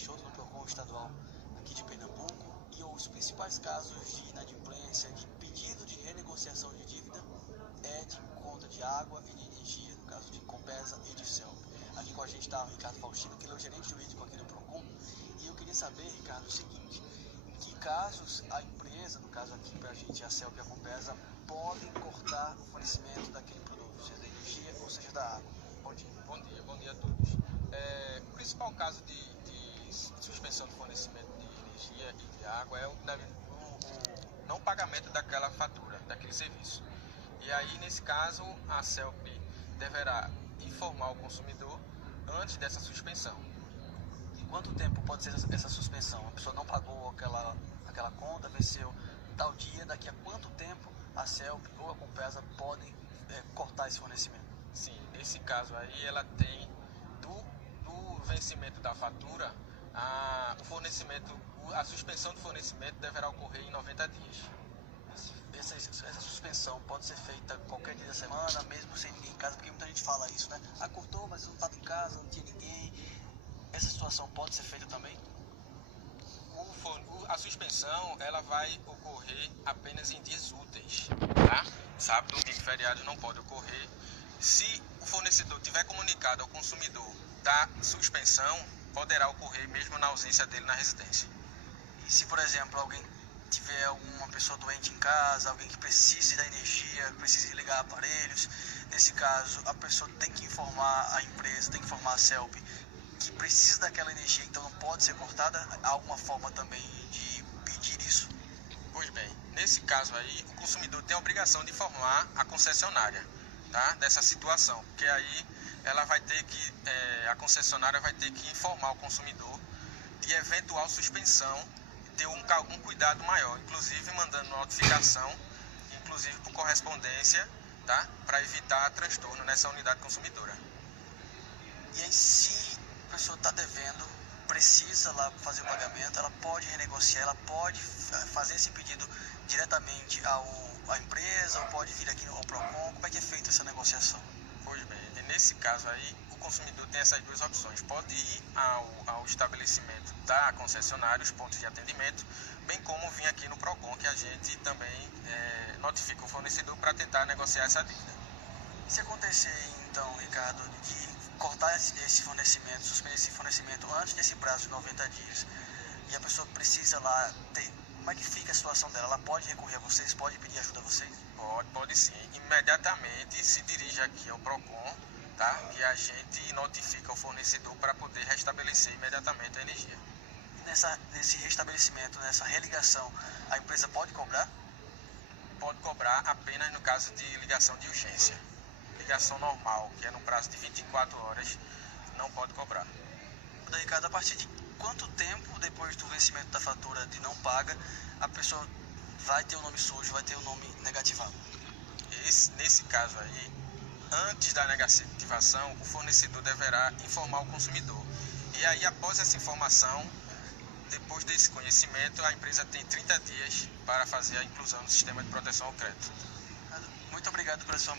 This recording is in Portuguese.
Peixoto, no PROCON estadual aqui de Pernambuco, e os principais casos de inadimplência, de pedido de renegociação de dívida é de conta de água e de energia, no caso de Compesa e de CELP. Aqui com a gente está o Ricardo Faustino, que ele é o gerente jurídico aqui do PROCON, e eu queria saber, Ricardo, o seguinte: em que casos a empresa, no caso aqui para a gente, a CELP e a Compesa, podem cortar o fornecimento daquele produto, seja da energia ou seja da água? Bom dia. Bom dia a todos. O principal caso de suspensão do fornecimento de energia e de água é o não pagamento daquela fatura, daquele serviço. E aí, nesse caso, a CELP deverá informar o consumidor antes dessa suspensão. Em quanto tempo pode ser essa suspensão? A pessoa não pagou aquela conta, venceu tal dia, daqui a quanto tempo a CELP ou a Compesa podem cortar esse fornecimento? Sim, nesse caso aí ela tem do vencimento da fatura, a suspensão do fornecimento deverá ocorrer em 90 dias. Essa suspensão pode ser feita qualquer dia da semana, mesmo sem ninguém em casa, porque muita gente fala isso, né? Ah, cortou, mas eu não estava em casa, não tinha ninguém. Essa situação pode ser feita também? A suspensão ela vai ocorrer apenas em dias úteis, tá? Sábado, domingo, feriado não pode ocorrer. Se o fornecedor tiver comunicado ao consumidor da suspensão, poderá ocorrer mesmo na ausência dele na residência. E se, por exemplo, alguém tiver alguma pessoa doente em casa, alguém que precise da energia, precise ligar aparelhos, nesse caso a pessoa tem que informar a empresa, tem que informar a CELP que precisa daquela energia, então não pode ser cortada? Há alguma forma também de pedir isso? Pois bem, nesse caso aí, o consumidor tem a obrigação de informar a concessionária, tá, dessa situação, porque aí ela vai ter que, a concessionária vai ter que informar o consumidor de eventual suspensão e ter um cuidado maior, inclusive mandando notificação, inclusive por correspondência, tá, para evitar transtorno nessa unidade consumidora. E aí, se a pessoa está devendo, precisa lá fazer o pagamento, ela pode renegociar, ela pode fazer esse pedido diretamente à empresa, ou pode vir aqui ao PROCON? Como é que é feita essa negociação? Pois bem, nesse caso aí, o consumidor tem essas duas opções. Pode ir ao estabelecimento da concessionária, os pontos de atendimento, bem como vir aqui no PROCON, que a gente também notifica o fornecedor para tentar negociar essa dívida. Se acontecer, então, Ricardo, de cortar esse fornecimento, suspender esse fornecimento antes desse prazo de 90 dias, e a pessoa precisa lá ter, como é que fica a situação dela? Ela pode recorrer a vocês, pode pedir ajuda a vocês? Pode sim. Imediatamente se dirige aqui ao PROCON, tá? Que a gente notifica o fornecedor para poder restabelecer imediatamente a energia. E nesse restabelecimento, nessa religação, a empresa pode cobrar? Pode cobrar apenas no caso de ligação de urgência. Ligação normal, que é no prazo de 24 horas, não pode cobrar. Ricardo, a partir de quanto tempo depois do vencimento da fatura de não paga, a pessoa vai ter o nome sujo, vai ter o nome negativado? Nesse caso aí, antes da negativação, o fornecedor deverá informar o consumidor. E aí, após essa informação, depois desse conhecimento, a empresa tem 30 dias para fazer a inclusão no sistema de proteção ao crédito. Muito obrigado pela sua